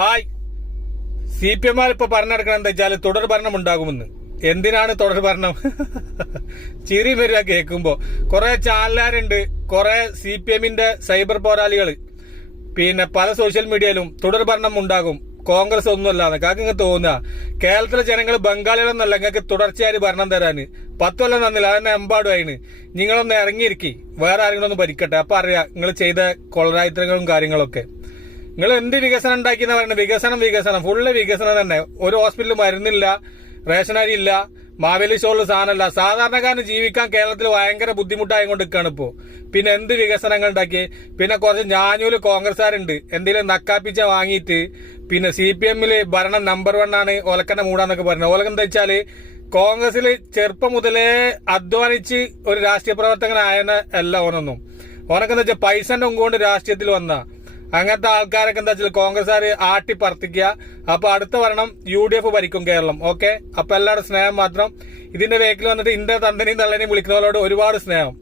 Hi. CPM ഇപ്പൊ പറഞ്ഞെടുക്കണം എന്താ വെച്ചാല് തുടർ ഭരണം ഉണ്ടാകുമെന്ന്. എന്തിനാണ് തുടർ ഭരണം? ചിരി വരിക കേൾക്കുമ്പോ. കുറെ ചാനലുകാരുണ്ട്, കുറെ CPM സൈബർ പോരാളികള്, പിന്നെ പല സോഷ്യൽ മീഡിയയിലും തുടർ ഭരണം ഉണ്ടാകും, കോൺഗ്രസ് ഒന്നുമല്ലാന്ന്. കാക്ക് ഇങ്ങ് തോന്നുക കേരളത്തിലെ ജനങ്ങൾ ബംഗാളികളൊന്നല്ല നിങ്ങൾക്ക് തുടർച്ചയായി ഭരണം തരാന്. 10 കൊല്ലം തന്നില്ല, അതെന്നെ എമ്പാടുമായിന്. നിങ്ങളൊന്ന് ഇറങ്ങിയിരിക്കി, വേറെ ആരെങ്കിലും ഒന്ന് ഭരിക്കട്ടെ. അപ്പൊ അറിയാം നിങ്ങൾ ചെയ്ത കൊളരായിത്തരങ്ങളും കാര്യങ്ങളൊക്കെ. നിങ്ങൾ എന്ത് വികസനം ഉണ്ടാക്കിയെന്ന് പറയുന്നത്? വികസനം ഫുള്ള് വികസനം തന്നെ. ഒരു ഹോസ്പിറ്റലിൽ മരുന്നില്ല, റേഷൻ അരി ഇല്ല, മാവേലി സ്റ്റോറിൽ സാധനമല്ല. സാധാരണക്കാരന് ജീവിക്കാൻ കേരളത്തിൽ ഭയങ്കര ബുദ്ധിമുട്ടായിക്കൊണ്ട് നിൽക്കുകയാണ് ഇപ്പോ. പിന്നെ എന്ത് വികസനങ്ങൾ ഉണ്ടാക്കി? പിന്നെ കുറച്ച് ഞാനൂല് കോൺഗ്രസ്സുകാരുണ്ട്, എന്തെങ്കിലും നക്കാപ്പിച്ച വാങ്ങിയിട്ട് പിന്നെ CPM ഭരണം നമ്പർ 1 ആണ്, ഒലക്കന്റെ മൂടാന്നൊക്കെ പറഞ്ഞു. ഓലക്ക എന്താ വെച്ചാല് കോൺഗ്രസിൽ ചെറുപ്പം മുതലേ അധ്വാനിച്ച് ഒരു രാഷ്ട്രീയ പ്രവർത്തകനായ അല്ല ഓനൊന്നും. ഓനൊക്കെ എന്താ വെച്ചാൽ പൈസന്റെ ഒന്നുകൊണ്ട് രാഷ്ട്രീയത്തിൽ വന്ന അങ്ങനത്തെ ആൾക്കാരൊക്കെ എന്താ വെച്ചാൽ കോൺഗ്രസ്സുകാർ ആട്ടി പറത്തിക്കുക. അപ്പൊ അടുത്ത ഭരണം UDF ഭരിക്കും കേരളം. ഓക്കെ, അപ്പൊ എല്ലാവരുടെ സ്നേഹം മാത്രം. ഇതിന്റെ വേക്കിൽ വന്നിട്ട് ഇന്റെ തന്തനെയും തള്ളനെയും വിളിക്കുന്നവരോട് ഒരുപാട് സ്നേഹം.